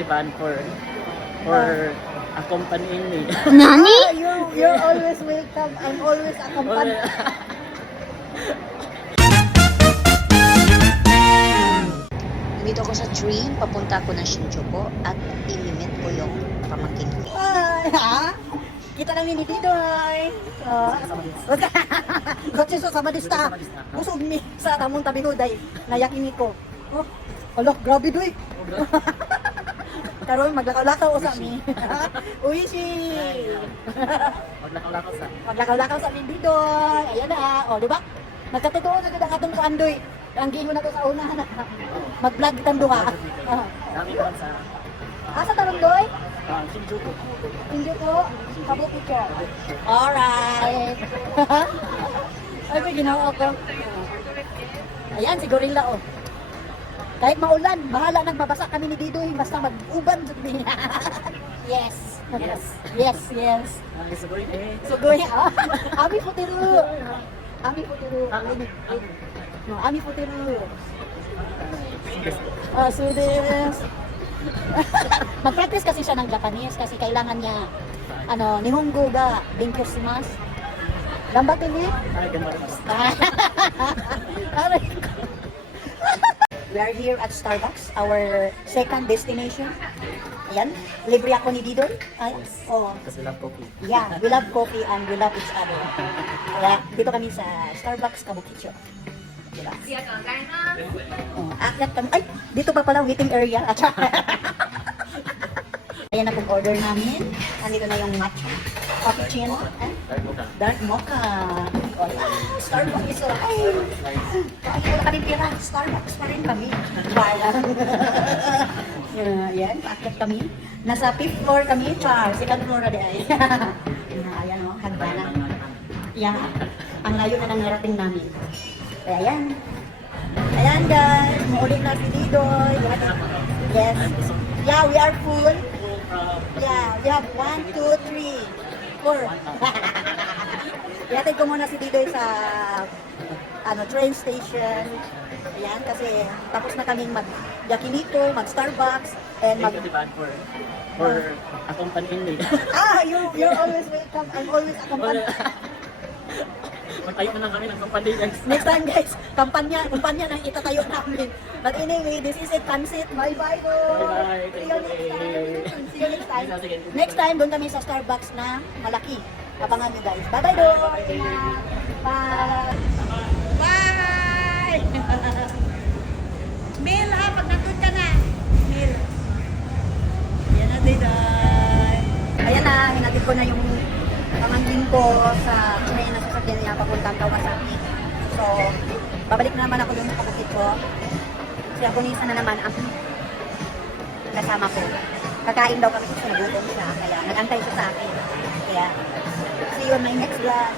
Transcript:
security ban for accompanying me. Nani? You're always welcome. I'm always accompanied. Nandito ako sa train, papunta ako ng Shinjuku at ilimit ko yung pamangkin ko. Ay, ha? Kita namin ni Didoy. Kotse sa Sabadista. Usog ni sa tamong tabi ko, day. Nayakini ko. Oh, ala, grabe doy. Karon maglakaw-lakaw sa mi. Uy, si. Maglakaw-lakaw sa. Maglakaw-lakaw sa mi Didoy. Ayan na. O, di ba? Nagkatotoo na gud ang atong kuandoy. Ang gingon na to sa una na. Mag-vlog kitang duha. Dami ka sa Asa tarong doy? Shinjuku. Hindi ko, kabo picture. Alright. Ay, may ginawa ko. Ayan, si Gorilla, oh. Kahit maulan, bahala nagbabasa kami ni Didoy, basta mag-uban. Yes. Yes. Yes, yes. Sugoy eh. Sugoy, ah. Ami putiru. Ami putiru. No, ami putiru. Sudes. Mag-practice kasi siya ng Japanese kasi kailangan niya nihongo ga benkyou shimasu. Gambatte ni. Ay, gamarimas. We are here at Starbucks, our second destination. Ayan, libre ako ni Didoy. Ay, oh. Kasi love coffee. Yeah, we love coffee and we love each other. Kaya dito kami sa Starbucks Kabukicho. Diba? Oh, akyat kami. Ay, dito pa pala waiting area. Ayan na pong order namin. Andito na yung matcha. Cappuccino. Dark mocha. Oh, Starbucks is ay. Kahit wala ka rin pera, Starbucks pa rin kami. Bala. Ayan, paakyat kami. Nasa 5th floor kami. Char, second floor na di ay. Ayan o, hagdana. Yan, ang layo na nang narating namin. Kaya ayan. Ayan guys, maulit na si Didoy. Yes. Yeah, we are full. Yeah, we have 1, 2, 3, 4. Ihatid ko muna si Didoy sa train station. Ayan, kasi tapos na kaming mag-Yakiniku, mag-Starbucks, and Security ban for accompanying me. You're always welcome. I'm always accompanied. Magtayo na lang kami ng company guys. Next time guys, kumpanya nang itatayo namin. But anyway, this is it, Pansit. Bye-bye po. Bye-bye. See you next time. See you next time. Sige. Next time, doon kami sa Starbucks na malaki. Abangan nyo guys. Bye-bye do. Bye. Bye. Mil ha, pag nandun ka na. Mil. Ayan na, Diday. Ayan na, hinatid ko na yung pamangkin ko sa train na sasakyan niya papuntang Kawasaki. So, babalik na naman ako doon sa kabukid ko. Kasi ako nisa na naman ang kasama ko. Kakain daw kami kasi nagutom siya. Kaya nag-antay siya sa akin. Kaya, see you on my next vlog.